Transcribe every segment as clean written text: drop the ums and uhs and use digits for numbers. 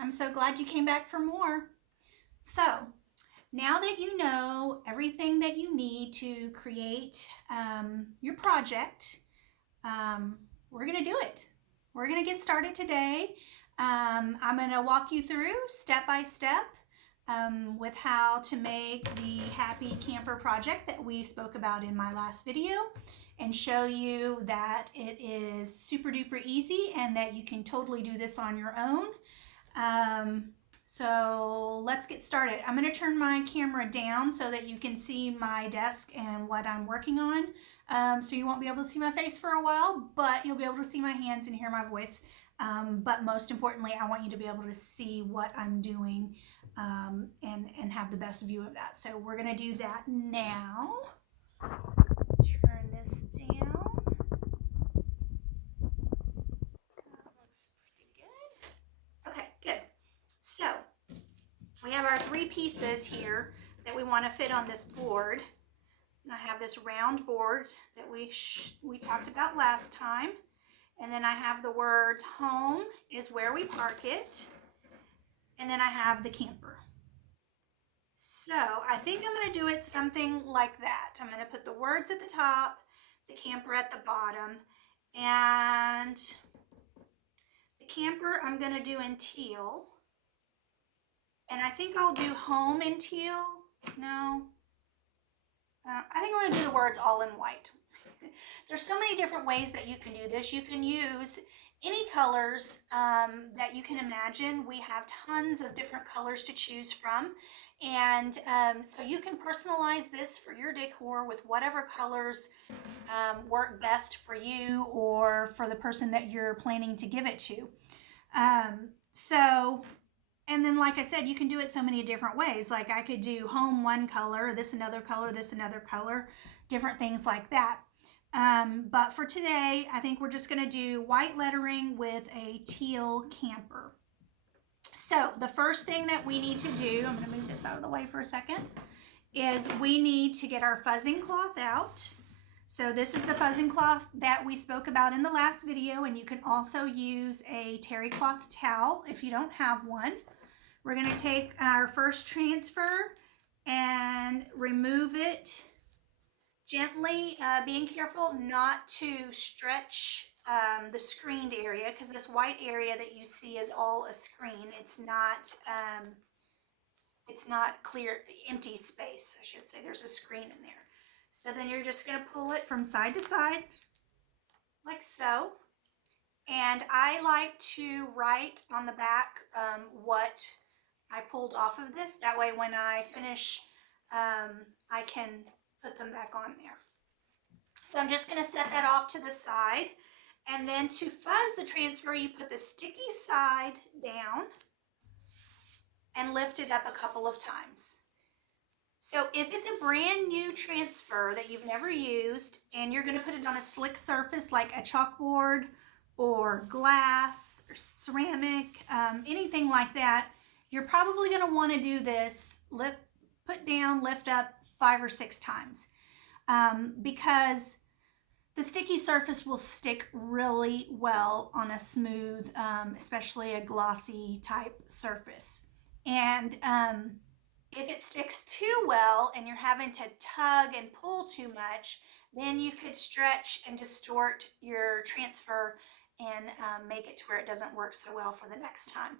I'm so glad you came back for more. So, now that you know everything that you need to create your project, um, we're going to do it. We're going to get started today. I'm going to walk you through step by step with how to make the Happy Camper project that we spoke about in my last video and show you that it is super duper easy and that you can totally do this on your own. So let's get started. I'm going to turn my camera down so that you can see my desk and what I'm working on. So you won't be able to see my face for a while, but you'll be able to see my hands and hear my voice. But most importantly, I want you to be able to see what I'm doing and have the best view of that. So we're going to do that now. Turn this down. Okay, good. So we have our three pieces here that we want to fit on this board. And I have this round board that we talked about last time. And then I have the words home is where we park it. And then I have the camper. So I think I'm going to do it something like that. I'm going to put the words at the top, the camper at the bottom, and the camper I'm going to do in teal. And I think I'll do home in teal. No. I think I'm going to do the words all in white. There's so many different ways that you can do this. You can use any colors that you can imagine. We have tons of different colors to choose from. And so you can personalize this for your decor with whatever colors work best for you or for the person that you're planning to give it to. And then, like I said, you can do it so many different ways. Like I could do home one color, this another color, this another color, different things like that. But for today, I think we're just going to do white lettering with a teal camper. So the first thing that we need to do, I'm going to move this out of the way for a second, is we need to get our fuzzing cloth out. So this is the fuzzing cloth that we spoke about in the last video, and you can also use a terry cloth towel if you don't have one. We're going to take our first transfer and remove it gently, being careful not to stretch the screened area, because this white area that you see is all a screen. It's not clear, empty space, I should say. There's a screen in there. So then you're just going to pull it from side to side, like so. And I like to write on the back what I pulled off of this. That way when I finish, I can put them back on there. So I'm just going to set that off to the side. And then to fuzz the transfer, you put the sticky side down and lift it up a couple of times. So if it's a brand new transfer that you've never used and you're going to put it on a slick surface like a chalkboard or glass or ceramic, anything like that, you're probably going to want to do this put down, lift up 5 or 6 times because the sticky surface will stick really well on a smooth, especially a glossy type surface. And if it sticks too well and you're having to tug and pull too much, then you could stretch and distort your transfer and make it to where it doesn't work so well for the next time.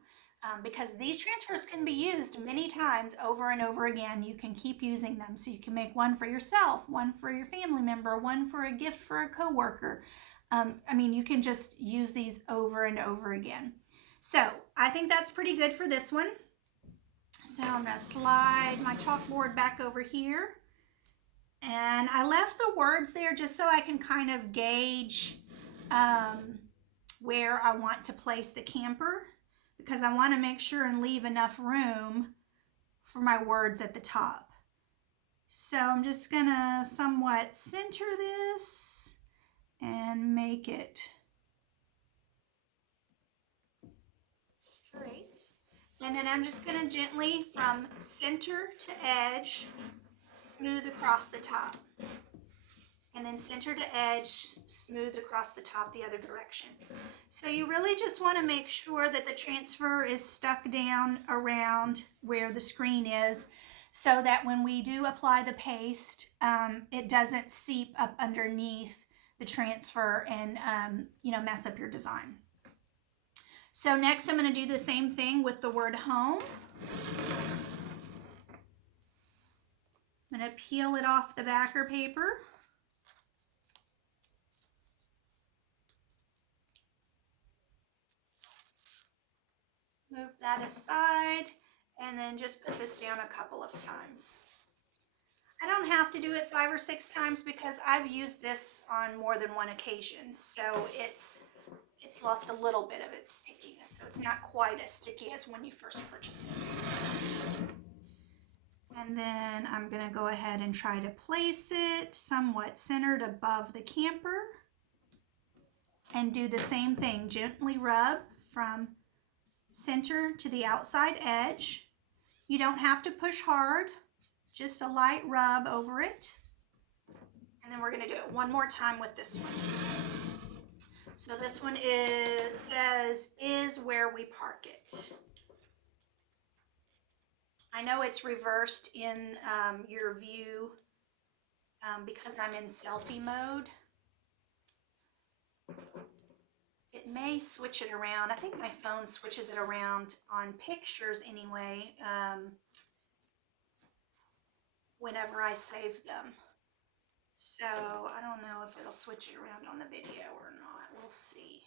Because these transfers can be used many times over and over again. You can keep using them. So you can make one for yourself, one for your family member, one for a gift for a coworker. You can just use these over and over again. So I think that's pretty good for this one. So I'm going to slide my chalkboard back over here. And I left the words there just so I can kind of gauge where I want to place the camper, because I want to make sure and leave enough room for my words at the top. So I'm just going to somewhat center this and make it straight. And then I'm just going to gently, from center to edge, smooth across the top. and then center to edge, smooth across the top the other direction. So you really just want to make sure that the transfer is stuck down around where the screen is, so that when we do apply the paste, it doesn't seep up underneath the transfer and mess up your design. So next I'm going to do the same thing with the word home. I'm going to peel it off the backer paper. Move that aside, and then just put this down a couple of times. I don't have to do it 5 or 6 times because I've used this on more than one occasion, so it's lost a little bit of its stickiness, so it's not quite as sticky as when you first purchase it. And then I'm going to go ahead and try to place it somewhat centered above the camper, and do the same thing. Gently rub from center to the outside edge. You don't have to push hard, just a light rub over it. And then we're going to do it one more time with this one. So this one says is where we park it. I know it's reversed in your view because I'm in selfie mode. It may switch it around. I think my phone switches it around on pictures anyway, whenever I save them. So I don't know if it'll switch it around on the video or not. We'll see.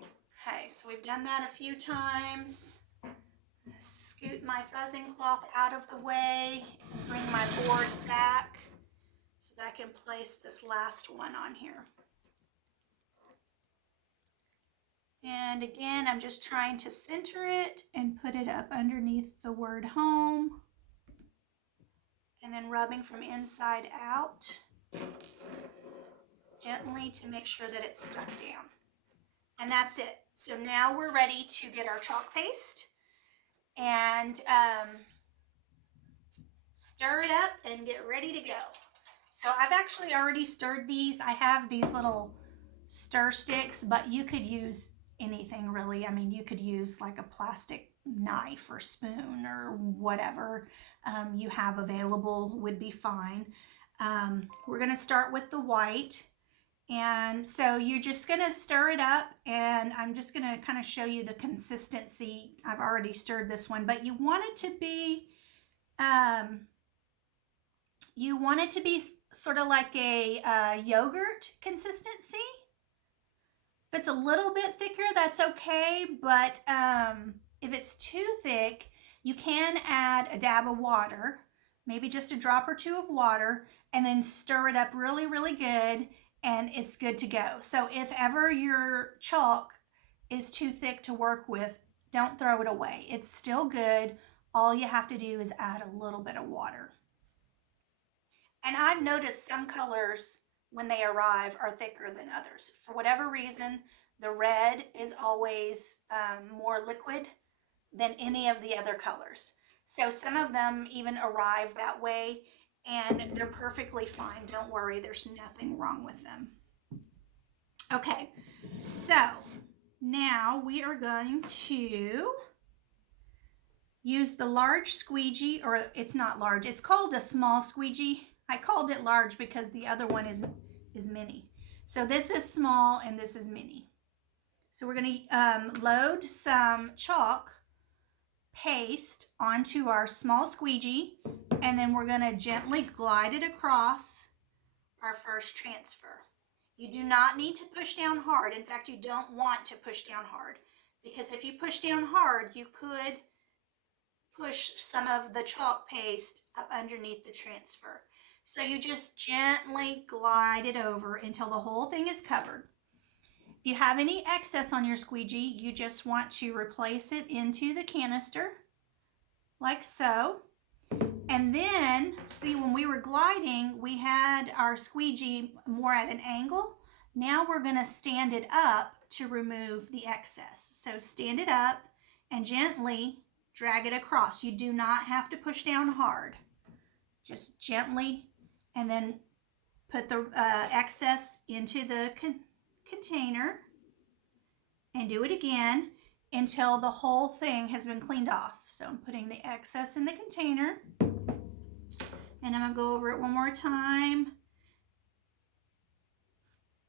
Okay, so we've done that a few times. Scoot my fuzzing cloth out of the way and bring my board back so that I can place this last one on here. And again, I'm just trying to center it and put it up underneath the word home. And then rubbing from inside out gently to make sure that it's stuck down. And that's it. So now we're ready to get our chalk paste and stir it up and get ready to go. So I've actually already stirred these. I have these little stir sticks, but you could use anything really. I mean, you could use like a plastic knife or spoon or whatever you have available would be fine. We're going to start with the white. And so you're just going to stir it up, and I'm just going to kind of show you the consistency. I've already stirred this one, but you want it to be sort of like a yogurt consistency. If it's a little bit thicker, that's okay, but if it's too thick, you can add a dab of water, maybe just a drop or two of water, and then stir it up really, really good, and it's good to go. So if ever your chalk is too thick to work with, don't throw it away. It's still good. All you have to do is add a little bit of water. And I've noticed some colors when they arrive are thicker than others. For whatever reason, the red is always more liquid than any of the other colors. So some of them even arrive that way, and they're perfectly fine. Don't worry, there's nothing wrong with them. Okay, so now we are going to use the large squeegee, or it's not large, it's called a small squeegee. I called it large because the other one is mini. So this is small and this is mini. So we're going to load some chalk paste onto our small squeegee, and then we're going to gently glide it across our first transfer. You do not need to push down hard. In fact, you don't want to push down hard, because if you push down hard, you could push some of the chalk paste up underneath the transfer. So you just gently glide it over until the whole thing is covered. If you have any excess on your squeegee, you just want to replace it into the canister, like so. And then, see, when we were gliding, we had our squeegee more at an angle. Now we're going to stand it up to remove the excess. So stand it up and gently drag it across. You do not have to push down hard. Just gently, and then put the excess into the container and do it again until the whole thing has been cleaned off. So I'm putting the excess in the container, and I'm going to go over it one more time.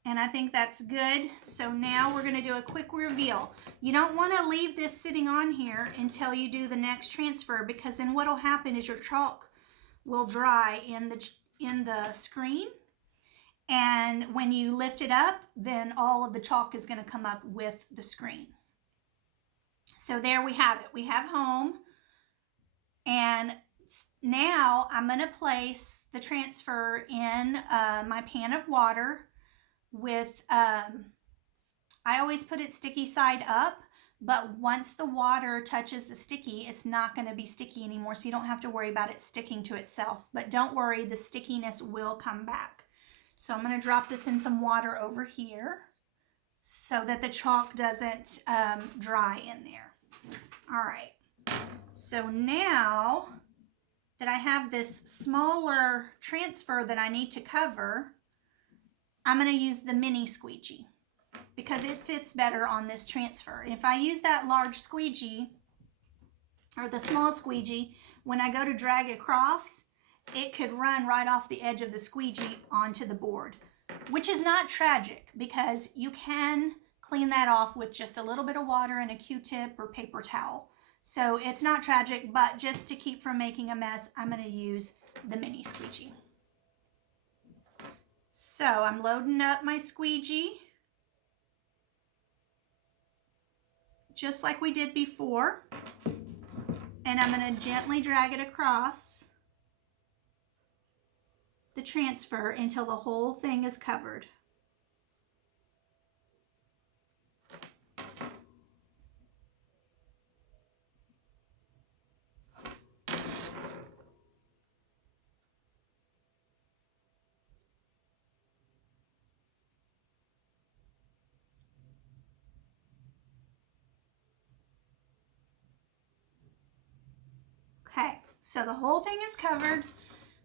And I think that's good. So now we're going to do a quick reveal. You don't want to leave this sitting on here until you do the next transfer, because then what will happen is your chalk will dry in the screen. And when you lift it up, then all of the chalk is going to come up with the screen. So there we have it. We have home. And now I'm going to place the transfer in my pan of water with, I always put it sticky side up, but once the water touches the sticky, it's not going to be sticky anymore. So you don't have to worry about it sticking to itself. But don't worry, the stickiness will come back. So I'm going to drop this in some water over here so that the chalk doesn't dry in there. All right. So now that I have this smaller transfer that I need to cover, I'm going to use the mini squeegee because it fits better on this transfer. And if I use that large squeegee or the small squeegee, when I go to drag across, it could run right off the edge of the squeegee onto the board, which is not tragic because you can clean that off with just a little bit of water and a Q-tip or paper towel. So it's not tragic, but just to keep from making a mess, I'm going to use the mini squeegee. So I'm loading up my squeegee just like we did before, and I'm going to gently drag it across the transfer until the whole thing is covered. Okay, so the whole thing is covered.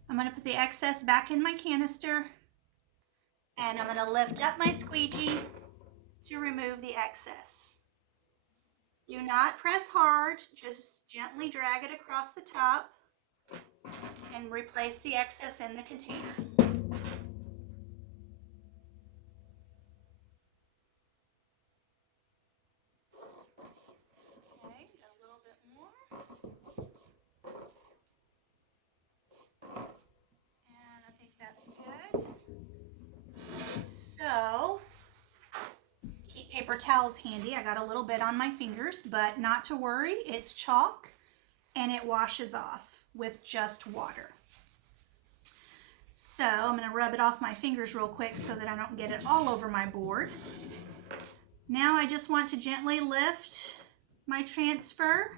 I'm going to put the excess back in my canister, and I'm going to lift up my squeegee to remove the excess. Do not press hard, just gently drag it across the top and replace the excess in the container. Okay, got a little bit more. And I think that's good. So, keep paper towels handy. I got a little bit on my fingers, but not to worry, it's chalk and it washes off with just water. So I'm going to rub it off my fingers real quick so that I don't get it all over my board. Now I just want to gently lift my transfer.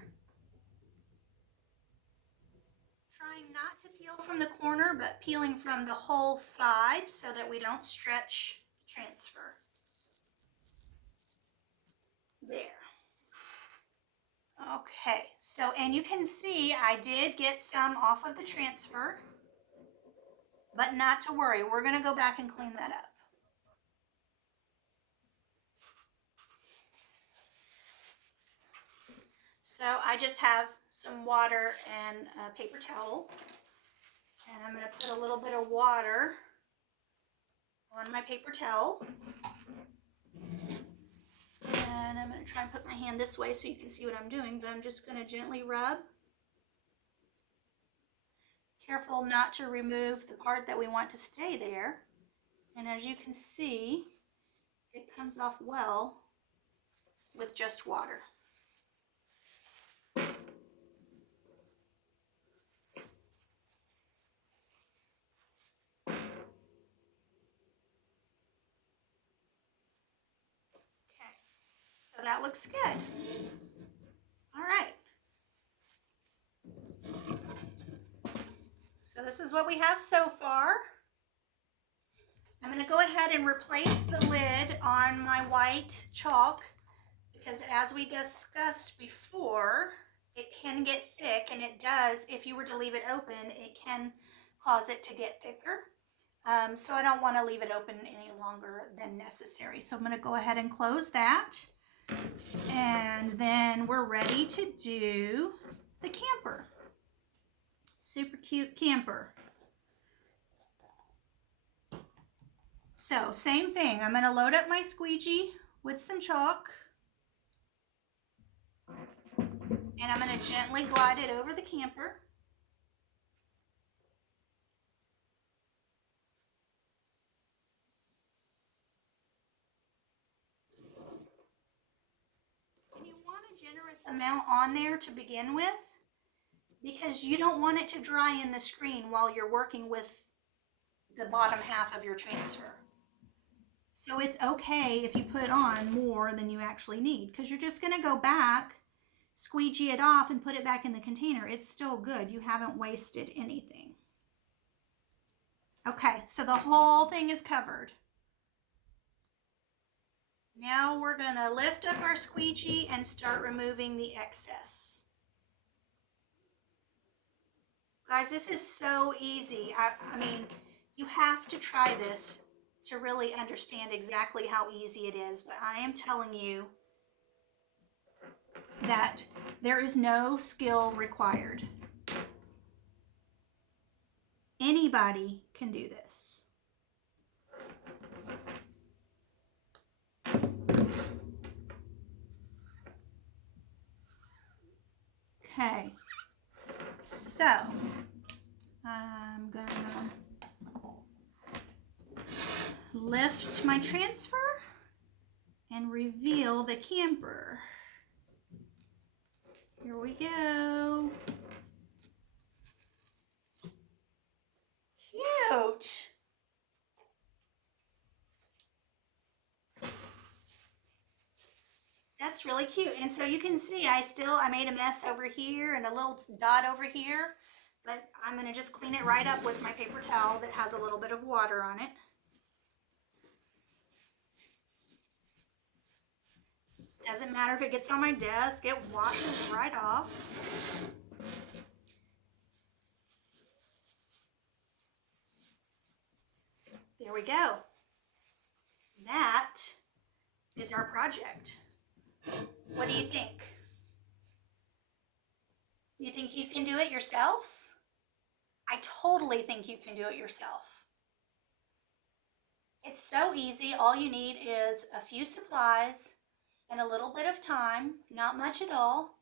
Trying not to peel from the corner, but peeling from the whole side so that we don't stretch the transfer. There. Okay, so, and you can see I did get some off of the transfer, but not to worry, we're going to go back and clean that up. So I just have some water and a paper towel, and I'm going to put a little bit of water on my paper towel. And I'm going to try and put my hand this way so you can see what I'm doing, but I'm just going to gently rub. Careful not to remove the part that we want to stay there. And as you can see, it comes off well with just water. So that looks good. All right. So this is what we have so far. I'm going to go ahead and replace the lid on my white chalk because as we discussed before, it can get thick, and it does. If you were to leave it open, it can cause it to get thicker. So I don't want to leave it open any longer than necessary. So I'm going to go ahead and close that. And then we're ready to do the camper. Super cute camper. So same thing. I'm going to load up my squeegee with some chalk. And I'm going to gently glide it over the camper. You want a generous amount on there to begin with because you don't want it to dry in the screen while you're working with the bottom half of your transfer. So it's okay if you put on more than you actually need because you're just going to go back, squeegee it off, and put it back in the container. It's still good. You haven't wasted anything. Okay, so the whole thing is covered. Now we're going to lift up our squeegee and start removing the excess. Guys, this is so easy. I mean, you have to try this to really understand exactly how easy it is, but I am telling you that there is no skill required. Anybody can do this. Okay, so I'm gonna lift my transfer and reveal the camper. Here we go. Cute. That's really cute. And so you can see I made a mess over here and a little dot over here, but I'm going to just clean it right up with my paper towel that has a little bit of water on it. Doesn't matter if it gets on my desk, it washes right off. There we go. That is our project. What do you think? You think you can do it yourselves? I totally think you can do it yourself. It's so easy. All you need is a few supplies and a little bit of time, not much at all,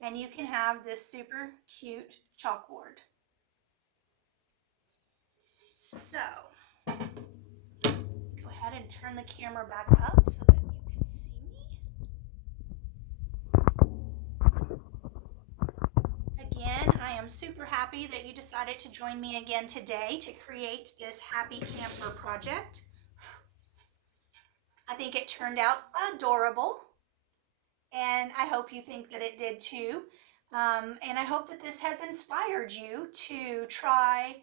and you can have this super cute chalkboard. So, go ahead and turn the camera back up so that you can see me. Again, I am super happy that you decided to join me again today to create this Happy Camper project. I think it turned out adorable, and I hope you think that it did too. And I hope that this has inspired you to try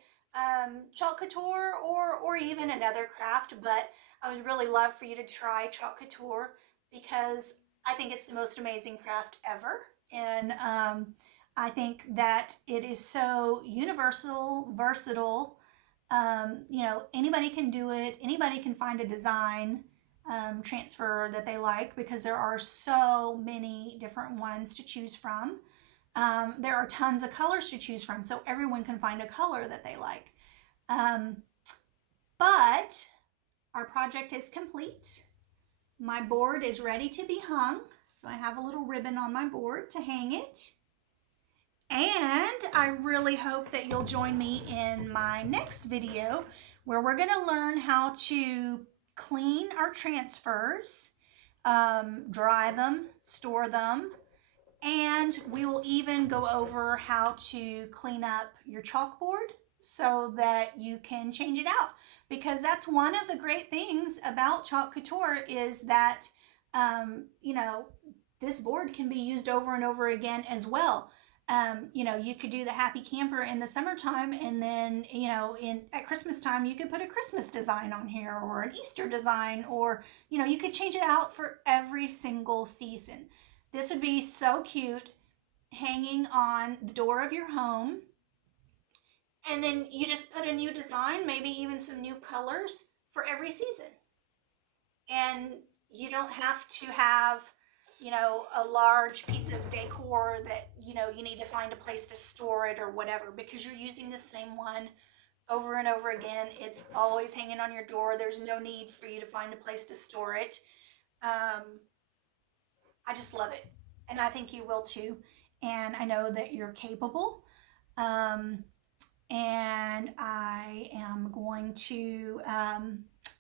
Chalk Couture or even another craft, but I would really love for you to try Chalk Couture because I think it's the most amazing craft ever. And I think that it is so universal, versatile. You know, anybody can do it. Anybody can find a design transfer that they like because there are so many different ones to choose from. There are tons of colors to choose from, so everyone can find a color that they like. But our project is complete. My board is ready to be hung, so I have a little ribbon on my board to hang it. And I really hope that you'll join me in my next video where we're going to learn how to clean our transfers, dry them, store them, and we will even go over how to clean up your chalkboard so that you can change it out. Because that's one of the great things about Chalk Couture is that, you know, this board can be used over and over again as well. You know, you could do the Happy Camper in the summertime, and then, you know, at Christmas time, you could put a Christmas design on here or an Easter design, or, you know, you could change it out for every single season. This would be so cute hanging on the door of your home. And then you just put a new design, maybe even some new colors for every season. And you don't have to have, you know, a large piece of decor that, you know, you need to find a place to store it or whatever, because you're using the same one over and over again. It's always hanging on your door. There's no need for you to find a place to store it. I just love it. And I think you will too. And I know that you're capable. And I am going to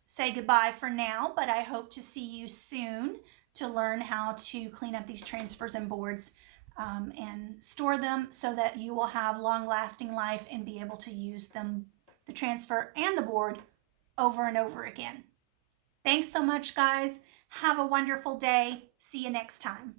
say goodbye for now, but I hope to see you soon to learn how to clean up these transfers and boards and store them so that you will have long-lasting life and be able to use them, the transfer and the board, over and over again. Thanks so much, guys. Have a wonderful day. See you next time.